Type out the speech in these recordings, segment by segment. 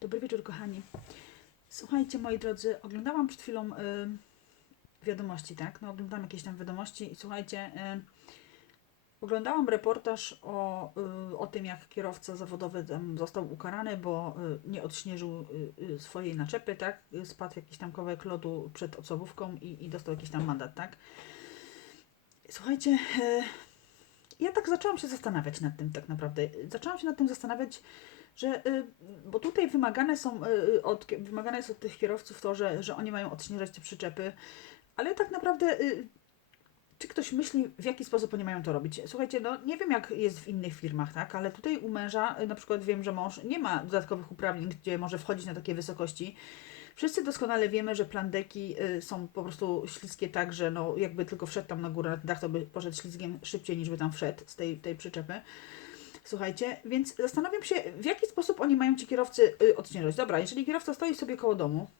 Dobry wieczór, kochani. Słuchajcie, moi drodzy, oglądałam przed chwilą y, wiadomości, tak? No, oglądałam jakieś tam wiadomości i słuchajcie, y, oglądałam reportaż o, y, o tym, jak kierowca zawodowy został ukarany, bo y, nie odśnieżył y, y, swojej naczepy, tak? Y, Spadł jakiś tam kawałek lodu przed osobówką i, i dostał jakiś tam mandat, tak? Słuchajcie, y, ja tak zaczęłam się zastanawiać nad tym tak naprawdę. Zaczęłam się nad tym zastanawiać, że, y, bo tutaj wymagane są, y, od, wymagane jest od tych kierowców to, że, że oni mają odśnieżać te przyczepy, ale tak naprawdę y, czy ktoś myśli, w jaki sposób oni mają to robić? Słuchajcie, no nie wiem jak jest w innych firmach, tak, ale tutaj u męża y, na przykład wiem, że mąż nie ma dodatkowych uprawnień, gdzie może wchodzić na takie wysokości. Wszyscy doskonale wiemy, że plandeki y, są po prostu śliskie tak, że no jakby tylko wszedł tam na górę na dach, to by poszedł ślizgiem szybciej niż by tam wszedł z tej, tej przyczepy. Słuchajcie, więc zastanawiam się, w jaki sposób oni mają ci kierowcy y, odciężać. Dobra, jeżeli kierowca stoi sobie koło domu,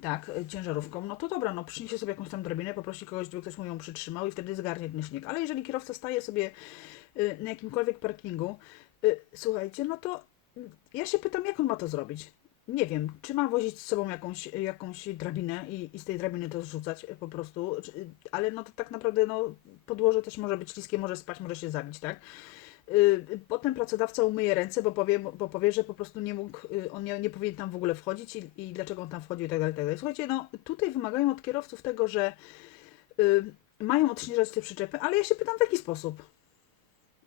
tak, y, ciężarówką, no to dobra, no przyniesie sobie jakąś tam drabinę, poprosi kogoś, żeby ktoś mu ją przytrzymał i wtedy zgarnie ten śnieg. Ale jeżeli kierowca staje sobie y, na jakimkolwiek parkingu, słuchajcie, no to ja się pytam, jak on ma to zrobić. Nie wiem, czy ma wozić z sobą jakąś, jakąś drabinę i, i z tej drabiny to zrzucać po prostu, ale no to tak naprawdę no, podłoże też może być śliskie, może spać, może się zabić, tak? Y, Potem pracodawca umyje ręce, bo powie, bo powie że po prostu nie mógł, y, on nie, nie powinien tam w ogóle wchodzić i, i dlaczego on tam wchodził i tak dalej, tak dalej. Słuchajcie, no tutaj wymagają od kierowców tego, że y, mają odśnieżać te przyczepy, ale ja się pytam w jaki sposób.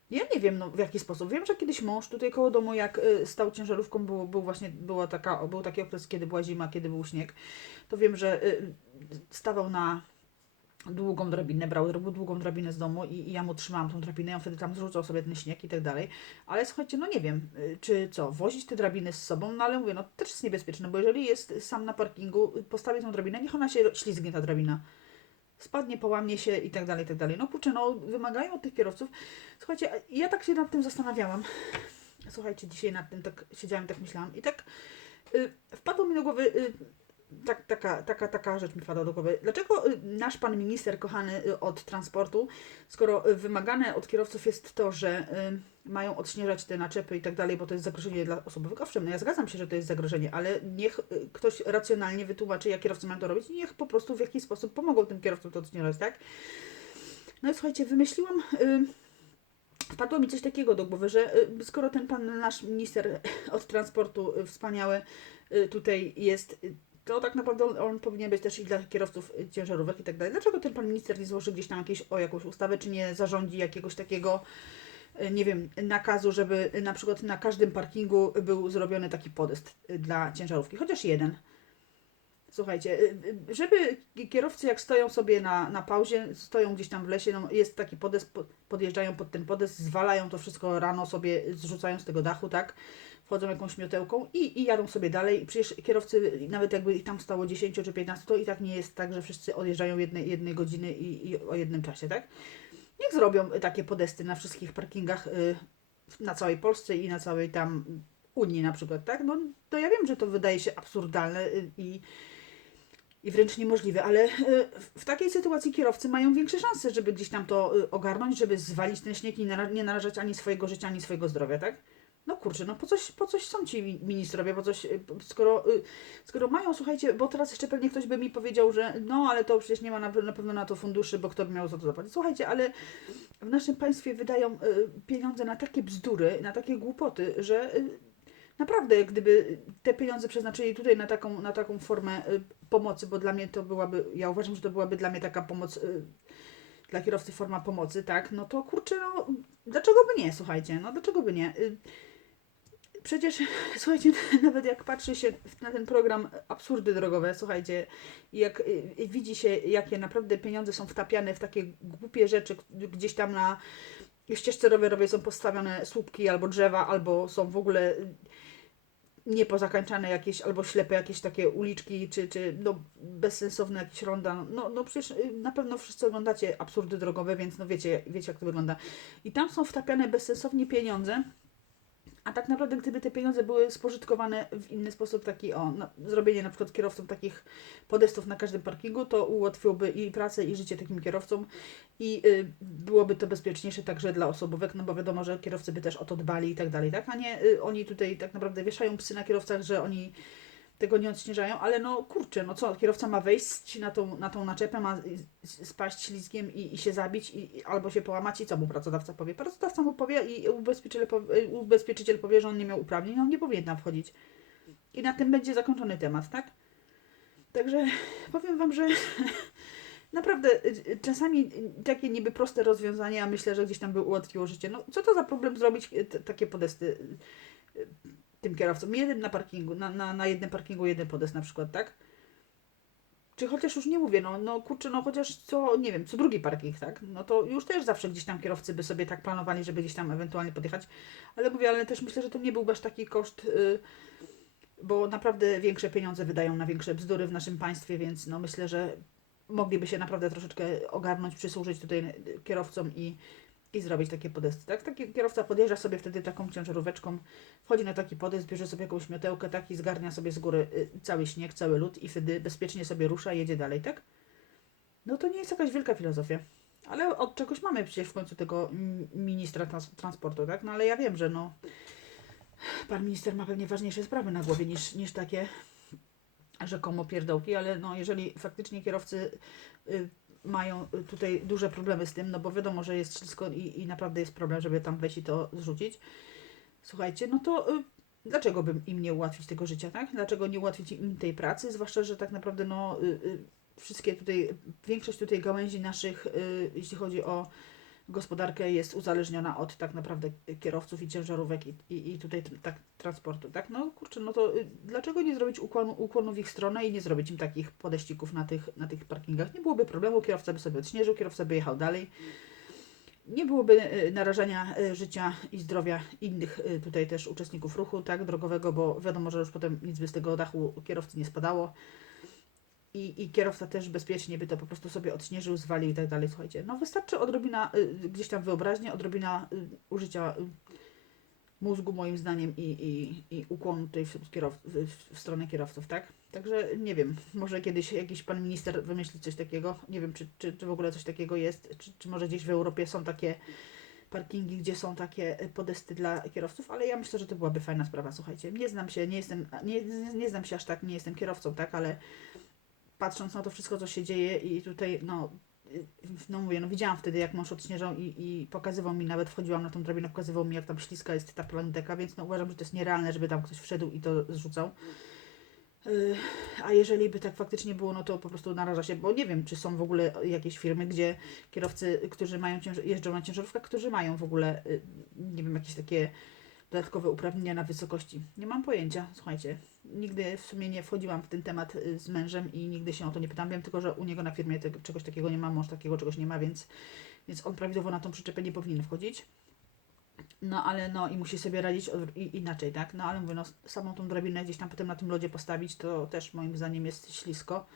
Ja nie wiem no, w jaki sposób. Wiem, że kiedyś mąż tutaj koło domu, jak y, stał ciężarówką, był, był właśnie była taka, był taki okres, kiedy była zima, kiedy był śnieg, to wiem, że stawał na długą drabinę, brał długą drabinę z domu i, i ja mu trzymałam tą drabinę, on wtedy tam zrzucał sobie ten śnieg i tak dalej. Ale słuchajcie, no nie wiem, y, czy co, wozić te drabiny z sobą, no ale mówię, no też jest niebezpieczne, bo jeżeli jest sam na parkingu, y, postawi tą drabinę, niech ona się ślizgnie, ta drabina. Spadnie, połamie się i tak dalej, i tak dalej. No kurczę, no wymagają od tych kierowców. Słuchajcie, ja tak się nad tym zastanawiałam. Słuchajcie, dzisiaj nad tym tak siedziałam, tak myślałam i tak y, wpadło mi do głowy y, tak, taka, taka, taka rzecz mi wpadła do głowy. Dlaczego y, nasz pan minister, kochany y, od transportu, skoro y, wymagane od kierowców jest to, że y, mają odśnieżać te naczepy i tak dalej, bo to jest zagrożenie dla osobowych. Owszem, no ja zgadzam się, że to jest zagrożenie, ale niech ktoś racjonalnie wytłumaczy, jak kierowcy mają to robić i niech po prostu w jakiś sposób pomogą tym kierowcom to odśnieżać, tak? No i słuchajcie, wymyśliłam. Y, Wpadło mi coś takiego do głowy, że skoro ten pan, nasz minister od transportu wspaniały tutaj jest, to tak naprawdę on, powinien być też i dla kierowców y, ciężarówek i tak dalej. Dlaczego ten pan minister nie złoży gdzieś tam jakieś, o jakąś ustawę, czy nie zarządzi jakiegoś takiego, y, nie wiem, nakazu, żeby y, na przykład na każdym parkingu był zrobiony taki podest dla ciężarówki, chociaż jeden. Słuchajcie, y, y, żeby kierowcy jak stoją sobie na, na pauzie, stoją gdzieś tam w lesie, no jest taki podest, po- podjeżdżają pod ten podest, zwalają to wszystko rano sobie, zrzucają z tego dachu, tak? Wchodzą jakąś miotełką i, i jadą sobie dalej. Przecież kierowcy, nawet jakby ich tam stało 10 czy 15, to i tak nie jest tak, że wszyscy odjeżdżają jednej, jednej godziny i, i o jednym czasie, tak? Niech zrobią takie podesty na wszystkich parkingach y, na całej Polsce i na całej tam Unii na przykład, tak? No to ja wiem, że to wydaje się absurdalne y, i i wręcz niemożliwe, ale y, w- takiej sytuacji kierowcy mają większe szanse, żeby gdzieś tam to y, ogarnąć, żeby zwalić ten śnieg i nie nara- nie narażać ani swojego życia, ani swojego zdrowia, tak? No kurczę, no po coś, po coś są ci mi- ministrowie, po coś, y, skoro, y, skoro mają, słuchajcie, bo teraz jeszcze pewnie ktoś by mi powiedział, że no ale to przecież nie ma na, na pewno na to funduszy, bo kto by miał za to zapłacić. Słuchajcie, ale w naszym państwie wydają pieniądze na takie bzdury, na takie głupoty, że naprawdę gdyby te pieniądze przeznaczyli tutaj na taką, na taką formę pomocy, bo dla mnie to byłaby, ja uważam, że to byłaby dla mnie taka pomoc, y, dla kierowcy forma pomocy, tak, no to kurczę, no dlaczego by nie, słuchajcie, no dlaczego by nie. Y, Przecież, słuchajcie, nawet jak patrzy się na ten program Absurdy Drogowe, słuchajcie, jak y, widzi się, jakie naprawdę pieniądze są wtapiane w takie głupie rzeczy, gdzieś tam na ścieżce rowerowej są postawione słupki albo drzewa, albo są w ogóle y, niepozakańczane jakieś, albo ślepe jakieś takie uliczki, czy, czy no, bezsensowne jakieś ronda. No, no przecież y, na pewno wszyscy oglądacie absurdy drogowe, więc no wiecie, wiecie jak to wygląda. I tam są wtapiane bezsensownie pieniądze, A tak naprawdę, gdyby te pieniądze były spożytkowane w inny sposób, taki o, no, zrobienie na przykład kierowcom takich podestów na każdym parkingu, to ułatwiłoby i pracę, i życie takim kierowcom i y, byłoby to bezpieczniejsze także dla osobówek, no bo wiadomo, że kierowcy by też o to dbali i tak dalej, tak? A nie y, oni tutaj tak naprawdę wieszają psy na kierowcach, że oni tego nie odśnieżają, ale no kurczę, no co, kierowca ma wejść na tą, na tą naczepę, ma spaść ślizgiem i, i się zabić, i, albo się połamać i co mu pracodawca powie? Pracodawca mu powie i ubezpieczyciel powie, ubezpieczyciel powie, że on nie miał uprawnień, on nie powinien tam wchodzić. I na tym będzie zakończony temat, tak? Także powiem Wam, że naprawdę y, y, czasami y, takie niby proste rozwiązania, myślę, że gdzieś tam by ułatwiło życie. No co to za problem zrobić y, takie podesty y, y, tym kierowcom? Jeden na parkingu, na, na, na jednym parkingu jeden podest na przykład, tak? Czy chociaż już nie mówię, no, no kurczę, no chociaż co, nie wiem, co drugi parking, tak? No to już też zawsze gdzieś tam kierowcy by sobie tak planowali, żeby gdzieś tam ewentualnie podjechać. Ale mówię, ale też myślę, że to nie byłby aż taki koszt, y, bo naprawdę większe pieniądze wydają na większe bzdury w naszym państwie, więc no myślę, że mogliby się naprawdę troszeczkę ogarnąć, przysłużyć tutaj kierowcom i, i zrobić takie podesty, tak? Taki kierowca podjeżdża sobie wtedy taką ciężaróweczką, wchodzi na taki podest, bierze sobie jakąś miotełkę, tak? I zgarnia sobie z góry y, cały śnieg, cały lód i wtedy bezpiecznie sobie rusza, jedzie dalej, tak? No to nie jest jakaś wielka filozofia. Ale od czegoś mamy przecież w końcu tego ministra trans- transportu, tak? No ale ja wiem, że no pan minister ma pewnie ważniejsze sprawy na głowie niż, niż takie rzekomo pierdołki, ale no jeżeli faktycznie kierowcy y, mają y, tutaj duże problemy z tym, no bo wiadomo, że jest ślisko i, i naprawdę jest problem, żeby tam wejść i to zrzucić. Słuchajcie, no to y, dlaczego bym im nie ułatwić tego życia, tak? Dlaczego nie ułatwić im tej pracy? Zwłaszcza, że tak naprawdę no y, y, wszystkie tutaj, większość tutaj gałęzi naszych, y, jeśli chodzi o gospodarkę jest uzależniona od tak naprawdę kierowców i ciężarówek i, i, i tutaj tak, transportu, tak? No kurczę, no to y, dlaczego nie zrobić ukłonu, ukłonu w ich stronę i nie zrobić im takich podeścików na tych, na tych parkingach? Nie byłoby problemu, kierowca by sobie odśnieżył, kierowca by jechał dalej. Nie byłoby y, narażania y, życia i zdrowia innych tutaj też uczestników ruchu, tak, drogowego, bo wiadomo, że już potem nic by z tego dachu kierowcy nie spadało. I, I kierowca też bezpiecznie by to po prostu sobie odśnieżył, zwalił i tak dalej. Słuchajcie, no wystarczy odrobina y, gdzieś tam wyobraźni, odrobina y, użycia y, mózgu moim zdaniem i, i, i ukłonu tutaj w, kierow, w, w stronę kierowców, tak? Także nie wiem, może kiedyś jakiś pan minister wymyśli coś takiego. Nie wiem, czy, czy, czy w ogóle coś takiego jest, czy, czy może gdzieś w Europie są takie parkingi, gdzie są takie y, podesty dla kierowców, ale ja myślę, że to byłaby fajna sprawa, słuchajcie. Nie znam się, nie jestem, nie, nie znam się aż tak, nie jestem kierowcą, tak, ale patrząc na to wszystko, co się dzieje i tutaj, no, no mówię, no widziałam wtedy, jak mąż odśnieżał i, i pokazywał mi, nawet wchodziłam na tą drabinę, pokazywał mi, jak tam śliska jest ta planeteka, więc no uważam, że to jest nierealne, żeby tam ktoś wszedł i to zrzucał. Y, A jeżeli by tak faktycznie było, no to po prostu naraża się, bo nie wiem, czy są w ogóle jakieś firmy, gdzie kierowcy, którzy mają cięż- jeżdżą na ciężarówkach, którzy mają w ogóle, y, nie wiem, jakieś takie dodatkowe uprawnienia na wysokości. Nie mam pojęcia, słuchajcie. Nigdy w sumie nie wchodziłam w ten temat y, z mężem i nigdy się o to nie pytam. Wiem tylko, że u niego na firmie tego, czegoś takiego nie ma, mąż takiego czegoś nie ma, więc, więc on prawidłowo na tą przyczepę nie powinien wchodzić. No ale no i musi sobie radzić od, i, inaczej, tak? No ale mówię, no samą tą drabinę gdzieś tam potem na tym lodzie postawić, to też moim zdaniem jest ślisko.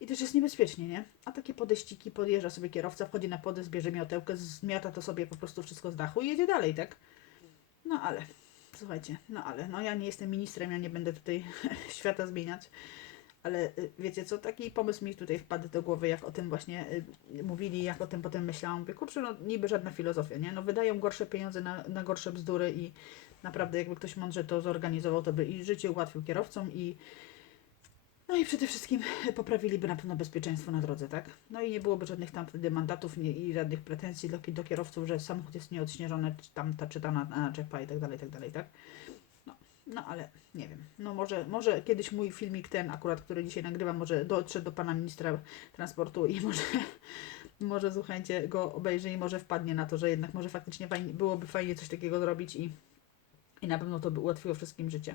I też jest niebezpiecznie, nie? A takie podeściki, podjeżdża sobie kierowca, wchodzi na podest, bierze miotełkę, zmiata to sobie po prostu wszystko z dachu i jedzie dalej, tak? No ale, słuchajcie, no ale, no ja nie jestem ministrem, ja nie będę tutaj świata zmieniać, ale y, wiecie co, taki pomysł mi tutaj wpadł do głowy, jak o tym właśnie y, mówili, jak o tym potem myślałam, mówię, kurczę, no niby żadna filozofia, nie? No wydają gorsze pieniądze na, na gorsze bzdury i naprawdę jakby ktoś mądrze to zorganizował, to by i życie ułatwił kierowcom i no i przede wszystkim poprawiliby na pewno bezpieczeństwo na drodze, tak? No i nie byłoby żadnych tam wtedy mandatów nie, i żadnych pretensji do, do kierowców, że samochód jest nieodśnieżony, czy tam ta, czy ta na, na czepa i tak dalej, i tak dalej, tak? No, no ale nie wiem. No może, może kiedyś mój filmik ten akurat, który dzisiaj nagrywam, może dotrze do pana ministra transportu i może, może słuchajcie, go obejrzy i może wpadnie na to, że jednak może faktycznie fajnie, byłoby fajnie coś takiego zrobić i, i na pewno to by ułatwiło wszystkim życie.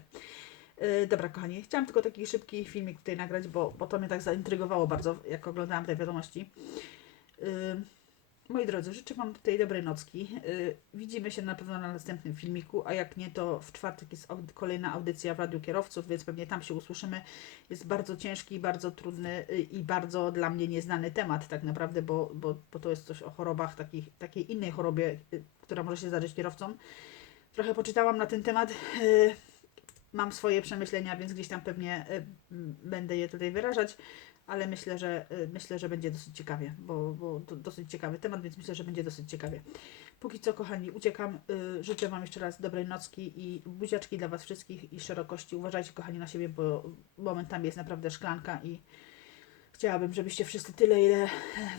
Yy, dobra, kochani, chciałam tylko taki szybki filmik tutaj nagrać, bo, bo to mnie tak zaintrygowało bardzo, jak oglądałam te wiadomości. Yy, moi drodzy, życzę Wam tutaj dobrej nocki. Yy, widzimy się na pewno na następnym filmiku, a jak nie, to w czwartek jest kolejna audycja w Radiu Kierowców, więc pewnie tam się usłyszymy. Jest bardzo ciężki, bardzo trudny i bardzo dla mnie nieznany temat tak naprawdę, bo, bo, bo to jest coś o chorobach, takich, takiej innej chorobie, która może się zdarzyć kierowcom. trochę poczytałam na ten temat. Mam swoje przemyślenia, więc gdzieś tam pewnie y, będę je tutaj wyrażać, ale myślę, że y, myślę, że będzie dosyć ciekawie, bo, bo to dosyć ciekawy temat, więc myślę, że będzie dosyć ciekawie. Póki co, kochani, uciekam. Y, Życzę Wam jeszcze raz dobrej nocki i buziaczki dla Was wszystkich i szerokości. Uważajcie, kochani, na siebie, bo momentami jest naprawdę szklanka i chciałabym, żebyście wszyscy tyle, ile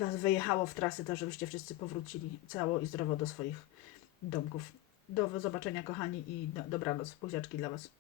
Was wyjechało w trasy, to żebyście wszyscy powrócili cało i zdrowo do swoich domków. Do zobaczenia, kochani, i do, dobranoc. Buziaczki dla Was.